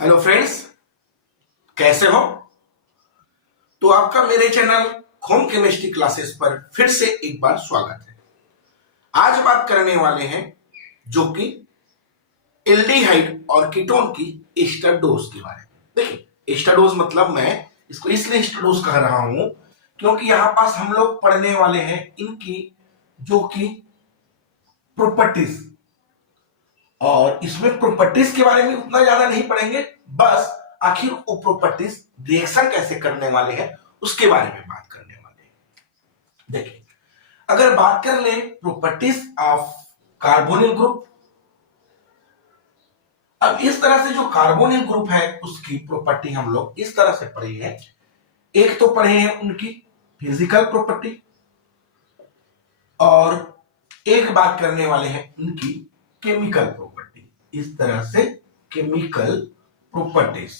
Hello friends, कैसे हो? तो आपका मेरे चैनल होम केमिस्ट्री क्लासेस पर फिर से एक बार स्वागत है। आज बात करने वाले हैं जो कि एल्डिहाइड और कीटोन की एस्टर डोज के बारे में। देखिए, एस्टर डोज मतलब मैं इसको इसलिए एस्टर डोज कह रहा हूं क्योंकि यहां पास हम लोग पढ़ने वाले हैं इनकी जो कि प्रॉपर्टीज, और इसमें प्रॉपर्टीज के बारे में उतना ज्यादा नहीं पढ़ेंगे, बस आखिर वो प्रॉपर्टीज रिएक्शन कैसे करने वाले हैं उसके बारे में बात करने वाले हैं। देखिए, अगर बात कर ले प्रॉपर्टीज ऑफ कार्बोनिल ग्रुप, अब इस तरह से जो कार्बोनिल ग्रुप है उसकी प्रॉपर्टी हम लोग इस तरह से पढ़े हैं। एक तो पढ़े हैं उनकी फिजिकल प्रॉपर्टी, और एक बात करने वाले हैं उनकी केमिकल प्रॉपर्टी। इस तरह से केमिकल प्रॉपर्टीज।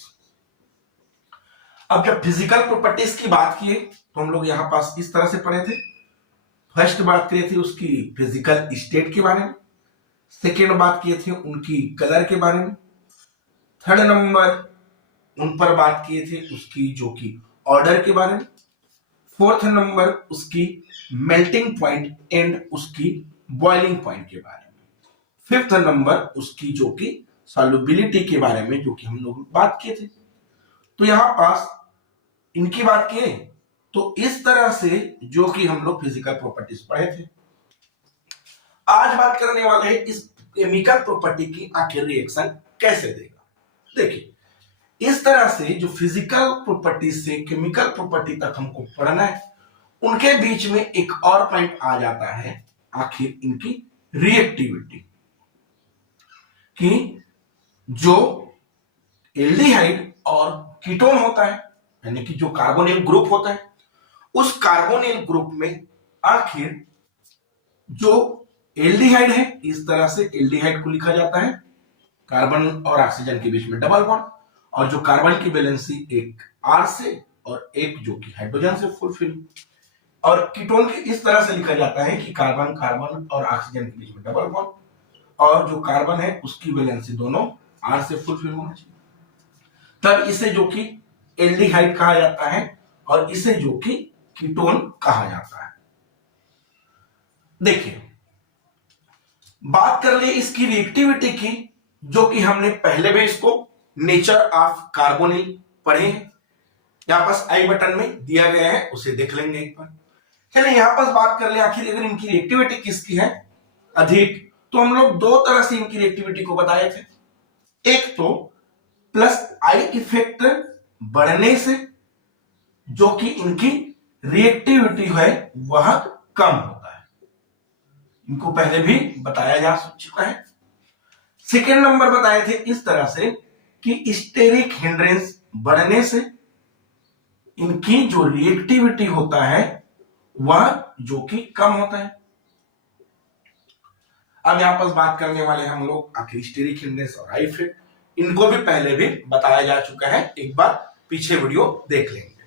अब जब फिजिकल प्रॉपर्टीज की बात किए तो हम लोग यहां पास इस तरह से पढ़े थे। फर्स्ट बात किए थे उसकी फिजिकल स्टेट के बारे में, सेकेंड बात किए थे उनकी कलर के बारे में, थर्ड नंबर उन पर बात किए थे उसकी जो कि ऑर्डर के बारे में, फोर्थ नंबर उसकी मेल्टिंग पॉइंट एंड उसकी बॉइलिंग पॉइंट के बारे में, फिफ्थ नंबर उसकी जो कि सॉल्युबिलिटी के बारे में जो कि हम लोग बात किए थे। तो यहां पास इनकी बात किए तो इस तरह से जो कि हम लोग फिजिकल प्रॉपर्टीज पढ़े थे। आज बात करने वाले हैं इस केमिकल प्रॉपर्टी की आखिर रिएक्शन कैसे देगा। देखिए, इस तरह से जो फिजिकल प्रॉपर्टी से केमिकल प्रॉपर्टी तक हमको पढ़ना है, उनके बीच में एक और पॉइंट आ जाता है आखिर इनकी रिएक्टिविटी, कि जो एल्डिहाइड और कीटोन होता है, यानी कि जो कार्बोनिल ग्रुप होता है, उस कार्बोनिल ग्रुप में आखिर जो एल्डिहाइड है, इस तरह से एल्डिहाइड को लिखा जाता है कार्बन और ऑक्सीजन के बीच में डबल बॉन्ड, और जो कार्बन की वैलेंसी एक R से और एक जो कि हाइड्रोजन से फुलफिल, और कीटोन की इस तरह से लिखा जाता है कि कार्बन कार्बन और ऑक्सीजन के बीच में डबल बॉन्ड, और जो कार्बन है उसकी वैलेंसी दोनों R से फुलफिल होना चाहिए, तब इसे जो कि एल्डिहाइड कहा जाता है और इसे जो कि कीटोन कहा जाता है। देखिए, बात कर ले इसकी रिएक्टिविटी की, जो कि हमने पहले भी इसको नेचर ऑफ कार्बोनिल पढ़े हैं, यहां पास आई बटन में दिया गया है, उसे देख लेंगे एक बार। चलिए यहां पास बात कर ले आखिर अगर इनकी रिएक्टिविटी किसकी है अधिक, तो हम लोग दो तरह से इनकी रिएक्टिविटी को बताए थे। एक तो प्लस आई इफेक्ट बढ़ने से जो कि इनकी रिएक्टिविटी है वह कम होता है, इनको पहले भी बताया जा चुका है। सेकेंड नंबर बताए थे इस तरह से कि स्टेरिक हिंड्रेंस बढ़ने से इनकी जो रिएक्टिविटी होता है वह जो कि कम होता है। अब यहां पर बात करने वाले हम लोग आखिर स्टेरिक हिंड्रेंस और आई इफेक्ट, इनको भी पहले भी बताया जा चुका है, एक बार पीछे वीडियो देख लेंगे।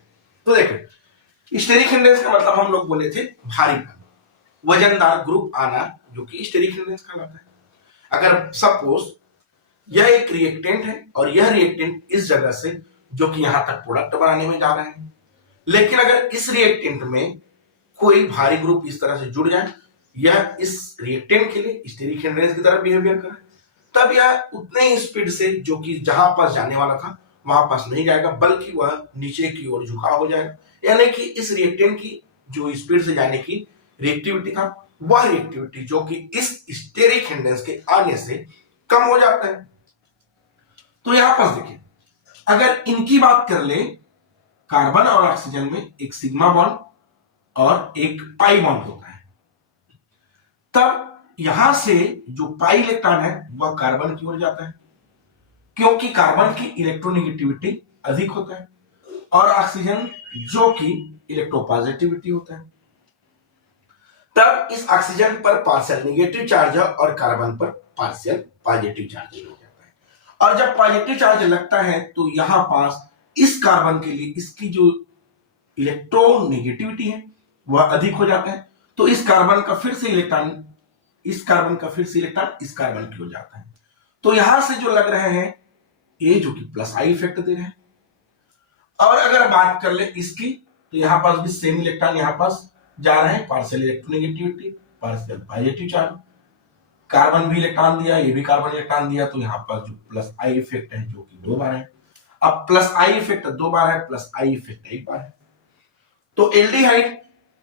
तो देखिए, स्टेरिक हिंड्रेंस का मतलब हम लोग बोले थे भारीपन, वजनदार ग्रुप आना, जो कि स्टेरिक हिंड्रेंस कहलाता है। अगर सपोज यह एक रिएक्टेंट है और यह रिएक्टेंट इस जगह से जो कि यहां तक प्रोडक्ट बनाने में जा रहे हैं, लेकिन अगर इस रिएक्टेंट में कोई भारी ग्रुप इस तरह से जुड़ जाए, यह इस रिएक्टेंट के लिए स्टेरिक हिंड्रेंस की तरह बिहेवियर करे, तब यह उतने ही स्पीड से जो कि जहां पास जाने वाला था वहां पास नहीं जाएगा, बल्कि वह नीचे की ओर झुकाव हो जाएगा। यानी कि इस रिएक्टेंट की जो स्पीड से जाने की रिएक्टिविटी था, वह रिएक्टिविटी जो कि इस स्टेरिक हिंड्रेंस के आने से कम हो जाता है। तो यहां पर देखिए, अगर इनकी बात कर ले, कार्बन और ऑक्सीजन में एक सिग्मा बॉन्ड और एक पाई बॉन्ड होता है, तब यहां से जो पाई इलेक्ट्रॉन है वह कार्बन की ओर जाता है, क्योंकि कार्बन की इलेक्ट्रोनेगेटिविटी अधिक होता है, और ऑक्सीजन जो कि इलेक्ट्रोपॉजिटिविटी होता है, तब इस ऑक्सीजन पर पार्शियल नेगेटिव चार्ज और कार्बन पर पार्शियल पॉजिटिव चार्ज हो जाता है। और जब पॉजिटिव चार्ज लगता है तो यहां पास इस कार्बन के लिए इसकी जो इलेक्ट्रोनेगेटिविटी है वह अधिक हो जाता है, तो इस कार्बन का फिर से इलेक्ट्रॉन इस कार्बन की ओर जाता है। तो यहां से जो लग रहे हैं ये जो कि प्लस आई इफेक्ट दे रहे हैं। और अगर बात कर ले इसकी, तो यहां पास भी सेम इलेक्ट्रॉन यहां पास जा रहे हैं, partial electronegativity, partial positive charge. Carbon भी इलेक्ट्रॉन दिया, ये भी कार्बन इलेक्ट्रॉन दिया, तो यहाँ पर जो प्लस आई इफेक्ट है जो कि 2 बार है। अब प्लस आई इफेक्ट 2 बार है, प्लस आई इफेक्ट 1 बार है। तो एल्डिहाइड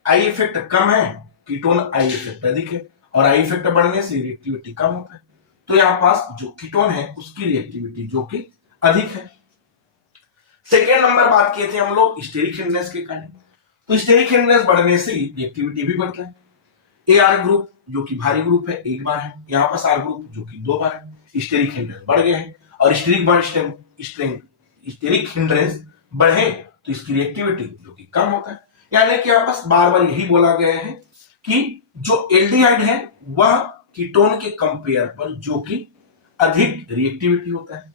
आई इफेक्ट कम है, कीटोन आई इफेक्ट अधिक है, और आई इफेक्ट बढ़ने से रिएक्टिविटी कम होता है। तो यहाँ पास जो कीटोन है उसकी रिएक्टिविटी जो कि अधिक है। सेकेंड नंबर बात किए थे हम लोग स्टेरिक हिंड्रेंस के कारण। तो स्टेरिक हिंड्रेंस बढ़ने से रिएक्टिविटी भी बढ़ता है। ए आर ग्रुप जो कि भारी ग्रुप है 1 बार है, यहाँ पास आर ग्रुप जो कि 2 बार है। स्टेरिक हिंड्रेंस बढ़ गए हैं, और स्टेरिक हिंड्रेंस बढ़े तो इसकी रिएक्टिविटी जो कि कम होता है। यानी कि यहाँ पास बार बार यही बोला गया है कि जो एल्डिहाइड है वह कीटोन के कंपेयर पर जो कि अधिक रिएक्टिविटी होता है।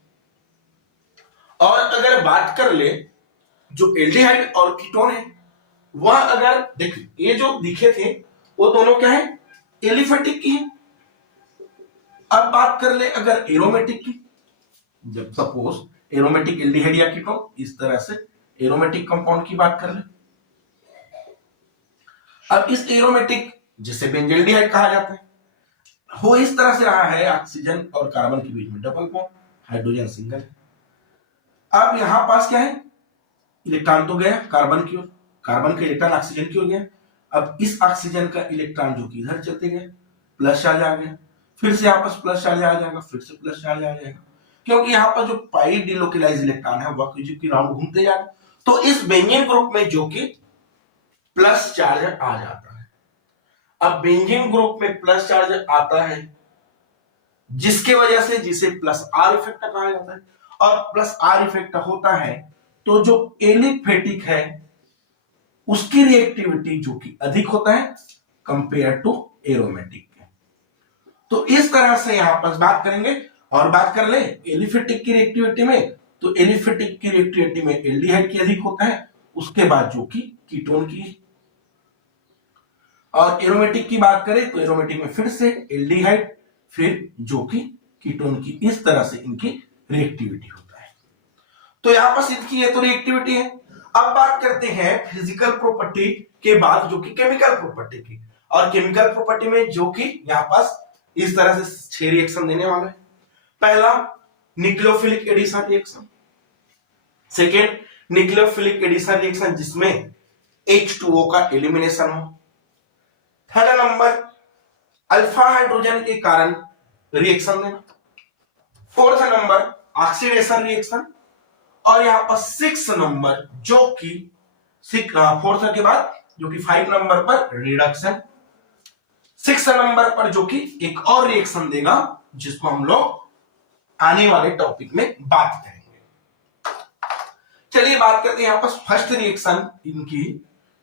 और अगर बात कर ले जो एल्डिहाइड और कीटोन है वह अगर देखिए ये जो दिखे थे वो दोनों क्या है, एलिफेटिक की है। अब बात कर ले अगर एरोमेटिक की, जब सपोज एरोमेटिक एल्डिहाइड या कीटोन इस तरह से एरोमेटिक कंपाउंड की बात कर ले। अब इस एरोमेटिक जिसे बेंजल्डिहाइड कहा जाता है वो इस तरह से रहा है, ऑक्सीजन और कार्बन के बीच में डबल बॉन्ड, हाइड्रोजन सिंगल है। अब यहां पास क्या है, इलेक्ट्रॉन तो गया कार्बन की ओर, कार्बन का इलेक्ट्रॉन ऑक्सीजन की ओर गया। अब इस ऑक्सीजन का इलेक्ट्रॉन जो कि इधर चलते गए, प्लस चार्ज आ गया, फिर से आपस प्लस चार्ज आ जाएगा, फिर से प्लस चार्ज आ जाएगा, क्योंकि यहाँ पर जो पाई डिलोकलाइज इलेक्ट्रॉन है वह जो कि राउंड घूमते जाएगा। तो इस बेंजीन ग्रुप में जो कि प्लस चार्ज आ जाता है। अब बेंजीन ग्रुप में प्लस चार्ज आता है जिसके वजह से जिसे प्लस आर इफेक्ट कहा जाता है, और प्लस आर इफेक्ट होता है तो जो एलिफेटिक है उसकी रिएक्टिविटी जो कि अधिक होता है कंपेयर टू एरोमेटिक के। तो इस तरह से यहां पर बात करेंगे। और बात कर ले एलिफेटिक की रिएक्टिविटी में, तो एलिफेटिक की रिएक्टिविटी में एल्डिहाइड की अधिक होता है, उसके बाद जो कि कीटोन की। और एरोमेटिक की बात करें तो एरोमेटिक में फिर से एल्डिहाइड फिर जो कि कीटोन की, इस तरह से इनकी रिएक्टिविटी होता है। तो यहां पर इनकी ये तो रिएक्टिविटी है। अब बात करते हैं फिजिकल प्रॉपर्टी के बाद जो कि केमिकल प्रॉपर्टी की। और केमिकल प्रॉपर्टी में जो कि यहां पास इस तरह से 6 रिएक्शन देने वाला है। पहला nucleophilic addition reaction, second nucleophilic addition reaction जिसमें H2O का एलिमिनेशन हो, थर्ड नंबर अल्फा हाइड्रोजन के कारण रिएक्शन देना, फोर्थ नंबर ऑक्सीडेशन रिएक्शन, और यहां पर 6 नंबर जो कि फोर्थ के बाद जो कि 5 नंबर पर रिडक्शन, 6 नंबर पर जो कि एक और रिएक्शन देगा जिसको हम लोग आने वाले टॉपिक में बात करेंगे। चलिए बात करते हैं यहां पर फर्स्ट रिएक्शन इनकी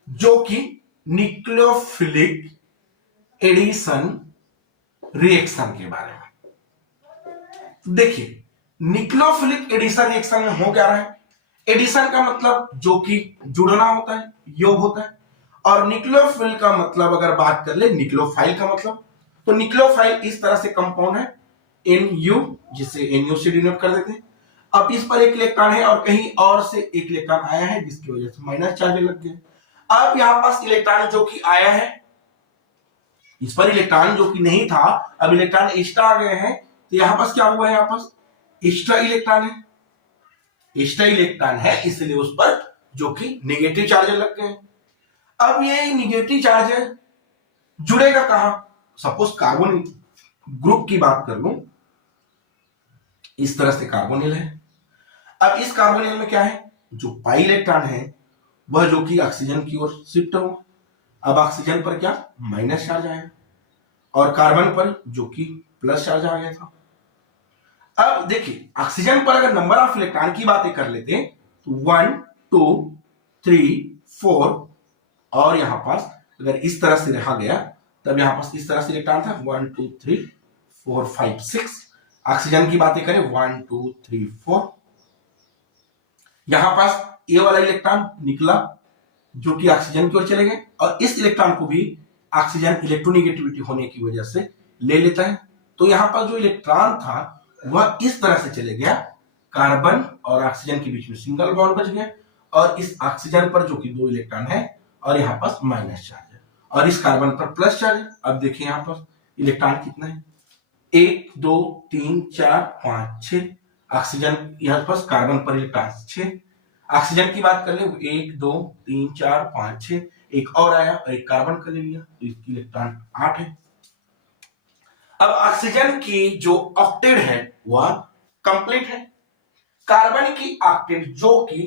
जो कि न्यूक्लियोफिलिक एडिशन रिएक्शन के बारे में। देखिए न्यूक्लियोफिलिक एडिशन रिएक्शन में हो क्या रहा है, एडिशन का मतलब जो कि जुड़ना होता है, योग होता है, और न्यूक्लियोफिल का मतलब अगर बात कर ले न्यूक्लियोफाइल का मतलब, तो न्यूक्लियोफाइल इस तरह से कंपाउंड है NU जिसे NU से डिनोट कर देते हैं। अब इस पर एक इलेक्ट्रॉन है और कहीं और से एक इलेक्ट्रॉन आया है जिसकी वजह से माइनस चार्ज लग गया। अब यहां पास इलेक्ट्रॉन जो कि आया है, इस पर इलेक्ट्रॉन जो कि नहीं था, अब इलेक्ट्रॉन एक्स्ट्रा आ गए हैं, तो यहां पास क्या हुआ है, यहां पास एक्स्ट्रा इलेक्ट्रॉन है, एक्स्ट्रा इलेक्ट्रॉन है इसलिए उस पर जो कि नेगेटिव चार्ज लग गए। अब ये नेगेटिव चार्ज जुड़ेगा कहां, सपोज कार्बन ग्रुप की बात कर लूं, इस तरह से कार्बोनिल है। अब इस कार्बोनिल में क्या है, जो पाई इलेक्ट्रॉन है वह जो कि ऑक्सीजन की ओर शिफ्ट हो। अब ऑक्सीजन पर क्या माइनस चार्ज आया और कार्बन पर जो कि प्लस चार्ज आ गया था। अब देखिए ऑक्सीजन पर अगर नंबर ऑफ इलेक्ट्रॉन की बातें कर लेते हैं तो 1 2 3 4, और यहां पास अगर इस तरह से रहा गया तब यहां पास इस तरह से इलेक्ट्रॉन था 1 2 3 4 5 6। ऑक्सीजन की बातें करें 1 2 3 4, यहां पास ये वाला इलेक्ट्रॉन निकला जो कि ऑक्सीजन की ओर चले गए, और इस इलेक्ट्रॉन को भी ऑक्सीजन इलेक्ट्रोनेगेटिविटी होने की वजह से ले लेता है। तो यहां पर जो इलेक्ट्रॉन था वह इस तरह से चले गया कार्बन और ऑक्सीजन के बीच में सिंगल बॉन्ड बच गया, और इस ऑक्सीजन पर जो कि 2 इलेक्ट्रॉन है और यहाँ पास माइनस चार्ज है, और इस कार्बन पर प्लस चार्ज है। अब देखिए यहाँ पर इलेक्ट्रॉन कितना है, 1 2 3 4 5 6, ऑक्सीजन यहाँ पास कार्बन पर इलेक्ट्रॉन 6, ऑक्सीजन की बात कर ले 1 2 3 4 5 6, एक और आया और एक कार्बन का ले लिया तो इसकी इलेक्ट्रॉन 8 है। अब ऑक्सीजन की जो ऑक्टेट है वह कंप्लीट है, कार्बन की ऑक्टेट जो कि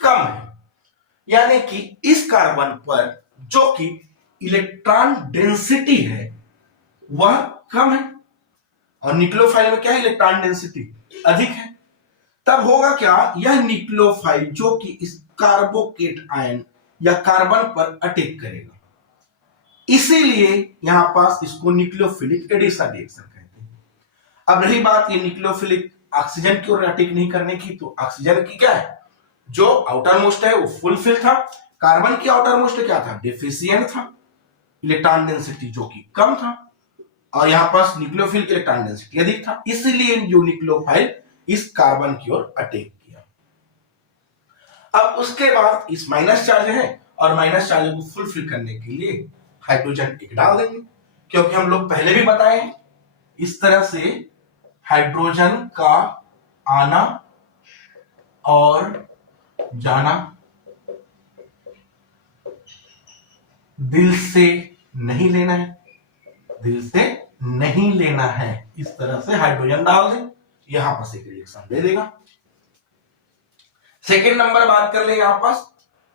कम है, यानी कि इस कार्बन पर जो कि इलेक्ट्रॉन डेंसिटी है वह कम है, और न्यूक्लियोफाइल में क्या है, इलेक्ट्रॉन डेंसिटी अधिक है। तब होगा क्या, यह न्यूक्लियोफाइल जो कि इस कार्बोकेट आयन या कार्बन पर अटैक करेगा, इसीलिए यहां पास इसको न्यूक्लियोफिलिक एडिशन रिएक्शन कहते हैं। अब रही बात ये न्यूक्लियोफिलिक ऑक्सीजन की ओर अटैक नहीं करने की, तो ऑक्सीजन की क्या है, जो आउटर मोस्ट है वो फुलफिल था, कार्बन की आउटर मोस्ट क्या था, डेफिशिएंट था, इलेक्ट्रॉन डेंसिटी जो कि कम था, और यहां पास न्यूक्लियोफिल की इलेक्ट्रॉन डेंसिटी अधिक था, इसलिए जो न्यूक्लियोफाइल इस कार्बन की ओर अटैक किया। अब उसके बाद इस माइनस चार्ज है, और माइनस चार्ज को फुलफिल करने के लिए हाइड्रोजन एक डाल देंगे, क्योंकि हम लोग पहले भी बताए हैं इस तरह से हाइड्रोजन का आना और जाना दिल से नहीं लेना है, दिल से नहीं लेना है, इस तरह से हाइड्रोजन डाल दें, यहां पर एक रिएक्शन दे देगा। सेकेंड नंबर बात कर ले यहां पास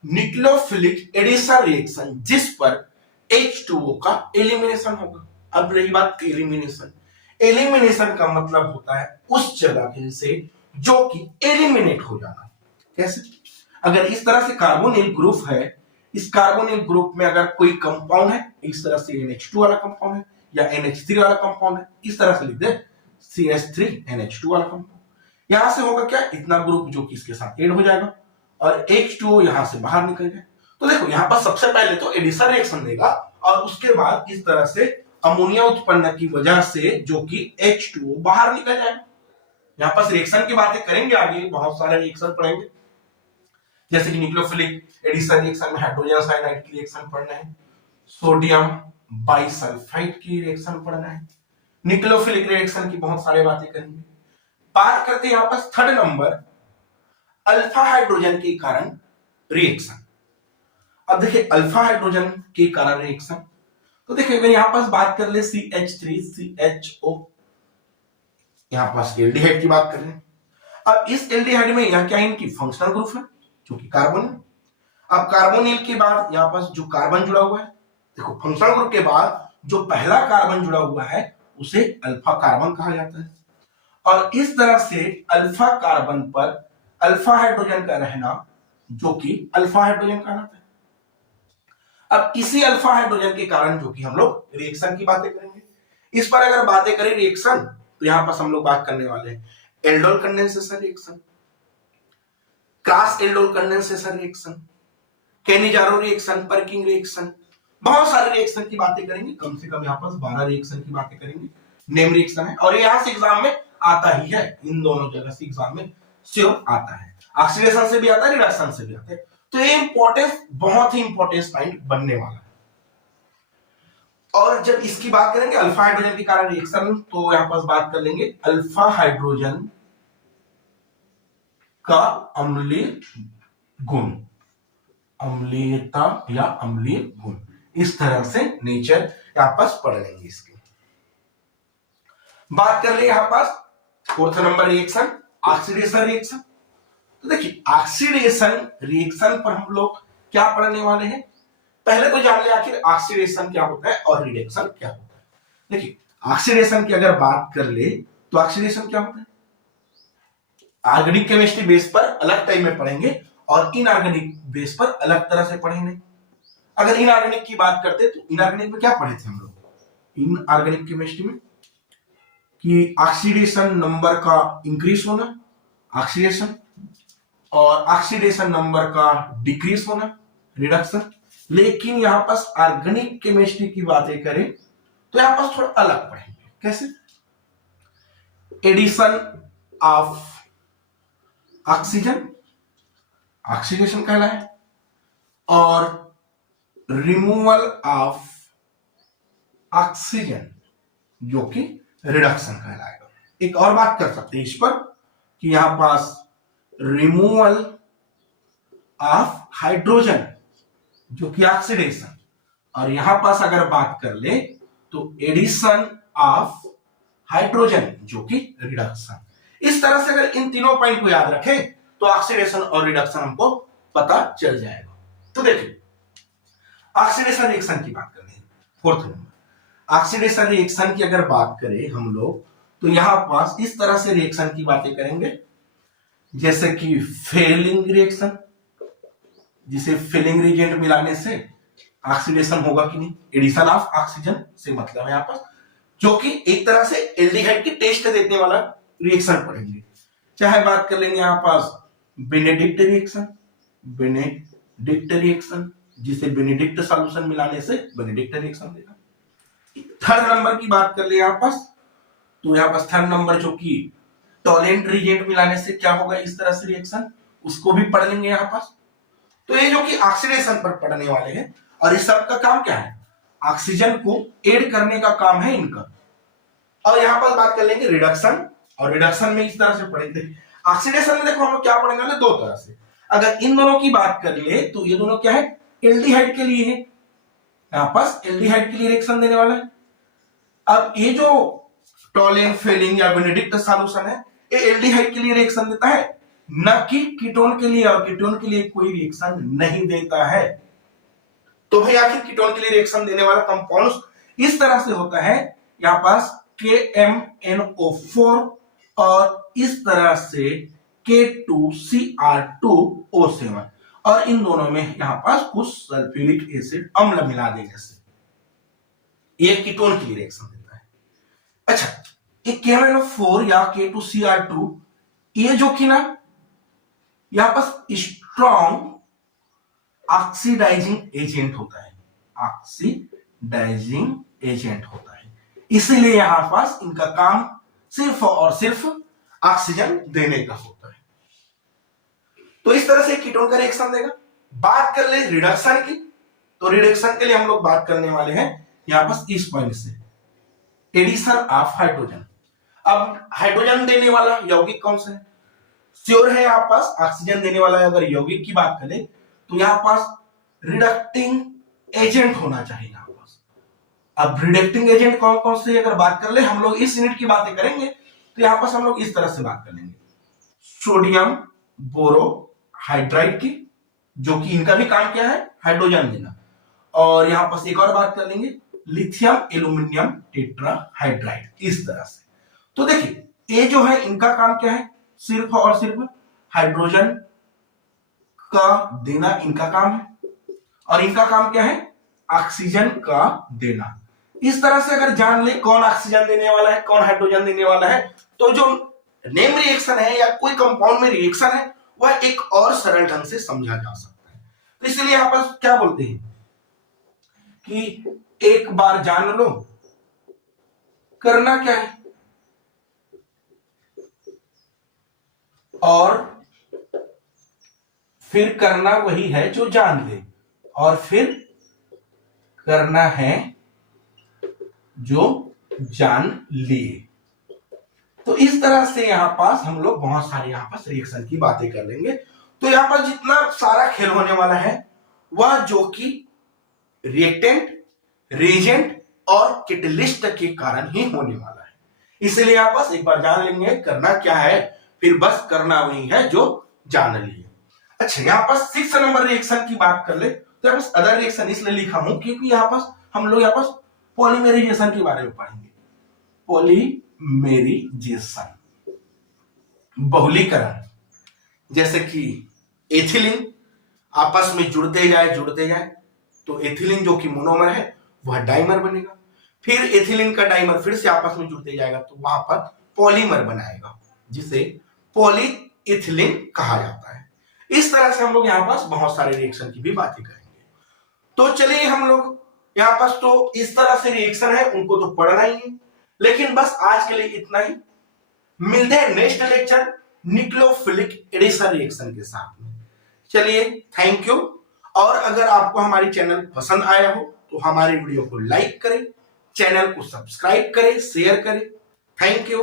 न्यूक्लियोफिलिक एडिशन रिएक्शन, जिस पर H2O का एलिमिनेशन होगा। अब रही बात एलिमिनेशन, एलिमिनेशन का मतलब होता है उस जगह से जो कि एलिमिनेट हो जाना। कैसे, अगर इस तरह से कार्बोनिल ग्रुप है, इस कार्बोनिल ग्रुप में अगर कोई कंपाउंड है, इस तरह से NH2 वाला कंपाउंड है या NH3 वाला कंपाउंड है, इस तरह से लिख दे CH3NH2 वाला कंपाउंड, यहां से होगा क्या, इतना ग्रुप जो कि इसके साथ ऐड हो जाएगा और H2O यहां से बाहर निकल जाए। तो देखो यहां पर सबसे पहले तो एडिशन रिएक्शन देगा, और उसके बाद इस तरह से अमोनिया उत्पन्न की वजह से जो कि H2O बाहर निकल जाएगा। यहां पर रिएक्शन की बातें करेंगे आगे, बहुत सारे रिएक्शन पढ़ेंगे, जैसे कि न्यूक्लियोफिलिक एडिशन रिएक्शन में हाइड्रोजन साइनाइड की रिएक्शन पढ़ना है, सोडियम बाइसल्फाइड की रिएक्शन पढ़ना है, न्यूक्लियोफिलिक रिएक्शन की बहुत सारी बातें करेंगे। बात करते हैं यहां पर थर्ड नंबर अल्फा हाइड्रोजन के कारण रिएक्शन। अब देखिए अल्फा हाइड्रोजन के कारण रिएक्शन, तो देखिए अगर यहां पास बात कर ले CH3CHO, यहां पास एल्डिहाइड की बात कर रहे हैं। अब इस एल्डिहाइड में यह क्या है, इनकी फंक्शनल ग्रुप है जो कि कार्बन है। अब कार्बोनिल के बाद यहां पास जो कार्बन जुड़ा हुआ है, देखो फंक्शनल ग्रुप के बाद जो पहला कार्बन जुड़ा हुआ है उसे अल्फा कार्बन कहा जाता है, और इस तरह से अल्फा कार्बन पर अल्फा हाइड्रोजन का रहना जो कि अल्फा हाइड्रोजन कहलाता है। अब इसी अल्फा हाइड्रोजन के कारण जो कि हम लोग रिएक्शन की बातें करेंगे, इस पर अगर बातें करें रिएक्शन, तो यहां पर हम लोग बात करने वाले हैं aldol condensation reaction, cross aldol condensation reaction, Cannizzaro reaction, Perkin reaction, बहुत सारे रिएक्शन की बातें करेंगे, कम से कम यहां पर 12 रिएक्शन की बातें करेंगे। नेम रिएक्शन है, और यहां से एग्जाम में आता ही है, इन दोनों जगह से एग्जाम में श्योर आता है, ऑक्सीडेशन से भी आता है, रिडक्शन से भी आता है। तो ये इंपॉर्टेंस, बहुत ही इंपॉर्टेंस पॉइंट बनने वाला है। और जब इसकी बात करेंगे अल्फा हाइड्रोजन के कारण रिएक्शन, तो यहां पास बात कर लेंगे अल्फा हाइड्रोजन का अम्लीय गुण, अम्लीयता या अम्लीय गुण, इस तरह से नेचर यहां पास पढ़ लेंगे। इसकी बात कर ले यहां पास fourth number reaction oxidation reaction. तो देखिए ऑक्सीडेशन रिएक्शन पर हम लोग क्या पढ़ने वाले हैं, पहले तो जान ले आखिर ऑक्सीडेशन क्या होता है और रिडक्शन क्या होता है। देखिए ऑक्सीडेशन की अगर बात कर ले तो ऑक्सीडेशन क्या होता है, ऑर्गेनिक केमिस्ट्री बेस पर अलग टाइम में पढ़ेंगे और इनऑर्गेनिक बेस पर अलग तरह से पढ़ेंगे। अगर इनऑर्गेनिक की बात करते तो इनऑर्गेनिक में क्या पढ़े थे हम लोग, इनऑर्गेनिक केमिस्ट्री में कि ऑक्सीडेशन नंबर का इंक्रीज होना, ऑक्सीडेशन, और ऑक्सीडेशन नंबर का डिक्रीज होना, रिडक्शन। लेकिन यहां पास ऑर्गेनिक केमिस्ट्री की बातें करें तो यहां पास थोड़ा अलग पढ़ेंगे। कैसे, एडिशन ऑफ ऑक्सीजन ऑक्सीडेशन कहलाए, और रिमूवल ऑफ ऑक्सीजन जो कि रिडक्शन कहलाएगा। एक और बात कर सकते हैं इस पर कि यहां पास रिमूवल ऑफ हाइड्रोजन जो कि ऑक्सीडेशन, और यहां पास अगर बात कर ले तो एडिशन ऑफ हाइड्रोजन जो कि रिडक्शन। इस तरह से अगर इन तीनों पॉइंट को याद रखें तो ऑक्सीडेशन और रिडक्शन हमको पता चल जाएगा। तो देखिए ऑक्सीडेशन रिएक्शन की बात करें, फोर्थ नंबर ऑक्सीडेशन रिएक्शन की अगर बात करें हम लोग तो यहां पास इस तरह से रिएक्शन की बातें करेंगे जैसे कि फेलिंग रिएक्शन, जिसे फिलिंग रिएजेंट मिलाने से ऑक्सीडेशन होगा कि नहीं, एडिशन ऑफ ऑक्सीजन से मतलब है यहां पर, जो कि एक तरह से एल्डिहाइड की टेस्ट देने वाला रिएक्शन पढ़ेंगे। चाहे बात कर लेंगे यहां पास बेनेडिक्ट रिएक्शन, बेनेडिक्ट रिएक्शन जिसे बेनेडिक्ट सॉल्यूशन मिलाने से बेनेडिक्ट रिएक्शन देगा। थर्ड नंबर की बात कर ले यहां पास तो यहां पास थर्ड नंबर जो कि टॉलेंट रिएजेंट मिलाने से क्या होगा इस तरह से रिएक्शन, उसको भी पढ़ लेंगे यहां पास। तो ये जो कि ऑक्सीडेशन पर पढ़ने वाले हैं, और इस सब का काम क्या है, ऑक्सीजन को ऐड करने का काम है इनका। और यहां पर बात कर लेंगे रिडक्शन, और रिडक्शन में इस तरह से पढ़ेंगे। ऑक्सीडेशन में देखो हम लोग क्या पढ़ेंगे ना, दो तरह से। अगर इन दोनों की बात कर ले तो ये दोनों क्या है, एल्डिहाइड के लिए है, यहां पास एल्डिहाइड के लिए रिएक्शन देने वाला है। अब ये जो टॉलेन फेलिंग या बेनेडिक्ट सॉल्यूशन है ये एल्डिहाइड के लिए रिएक्शन देता है, न कि कीटोन के लिए, और कीटोन के लिए कोई रिएक्शन नहीं देता है। तो भाई आखिर कीटोन के लिए रिएक्शन देने वाला कंपाउंड इस तरह से होता है, यहां पास KMNO4 और इस तरह से K2Cr2O7, और इन दोनों में यहां पास कुछ सल्फ्यूरिक एसिड अम्ल मिला देने से ये कीटोन के लिए रिएक्शन देता है। अच्छा, ये KMNO4 या K2Cr2 ये जो कि ना यहां पास स्ट्रॉन्ग ऑक्सीडाइजिंग एजेंट होता है, ऑक्सीडाइजिंग एजेंट होता है, इसीलिए यहां पास इनका काम सिर्फ और सिर्फ ऑक्सीजन देने का होता है। तो इस तरह से कीटोन का रिएक्शन देगा। बात कर ले रिडक्शन की, तो रिडक्शन के लिए हम लोग बात करने वाले हैं यहां पास इस पॉइंट से, एडिशन ऑफ हाइड्रोजन। अब हाइड्रोजन देने वाला यौगिक कौन सा है, श्योर है यहां पास ऑक्सीजन देने वाला है। अगर यौगिक की बात करें तो यहां पास रिडक्टिंग एजेंट होना चाहिए यहां पास। अब रिडक्टिंग एजेंट कौन कौन से अगर बात कर ले, हम लोग इस यूनिट की बातें करेंगे तो यहां पास हम लोग इस तरह से बात कर लेंगे, सोडियम बोरोहाइड्राइड की, जो कि इनका भी काम क्या है, हाइड्रोजन देना। और यहां पास एक और बात कर लेंगे लिथियम एल्यूमिनियम टेट्राहाइड्राइड, इस तरह से। तो देखिए ये जो है इनका काम क्या है, सिर्फ और सिर्फ हाइड्रोजन का देना इनका काम है, और इनका काम क्या है, ऑक्सीजन का देना। इस तरह से अगर जान ले कौन ऑक्सीजन देने वाला है कौन हाइड्रोजन देने वाला है, तो जो नेम रिएक्शन है या कोई कंपाउंड में रिएक्शन है वह एक और सरल ढंग से समझा जा सकता है। तो इसलिए यहां पर क्या बोलते हैं कि एक बार जान लो करना क्या है, और फिर करना वही है जो जान ले, और फिर करना है जो जान लिए। तो इस तरह से यहां पास हम लोग बहुत सारे यहां पास रिएक्शन की बातें कर लेंगे। तो यहां पर जितना सारा खेल होने वाला है वह जो कि रिएक्टेंट, रिएजेंट और कैटलिस्ट के कारण ही होने वाला है। इसलिए यहां पास एक बार जान लेंगे करना क्या है, फिर बस करना वही है जो जान लिए। अच्छा, यहां पास 6 नंबर रिएक्शन की बात कर ले तो यहां पास अदर रिएक्शन इसलिए लिखा हूं क्योंकि यहां पास हम लोग यहां पास पॉलीमेराइजेशन के बारे में पढ़ेंगे। पॉलीमेराइजेशन, बहुलीकरण, जैसे कि एथिलीन आपस में जुड़ते जाए तो एथिलीन जो कि मोनोमर है वह डाइमर बनेगा, फिर एथिलीन का डाइमर फिर से आपस में जुड़ते जाएगा तो वहां पर पॉलीमर बनाएगा जिसे पॉलीइथिलीन कहा जाता है। इस तरह से हम लोग यहां पास बहुत सारे रिएक्शन की भी बातें करेंगे। तो चलिए हम लोग यहां पास तो इस तरह से रिएक्शन है उनको तो पढ़ना ही है, लेकिन बस आज के लिए इतना ही। मिलते हैं next lecture nucleophilic addition reaction के साथ में। चलिए, थैंक यू। और अगर आपको हमारी चैनल पसंद आया हो तो हमारी वीडियो को लाइक करें, चैनल को सब्सक्राइब करें, शेयर करें। Thank you.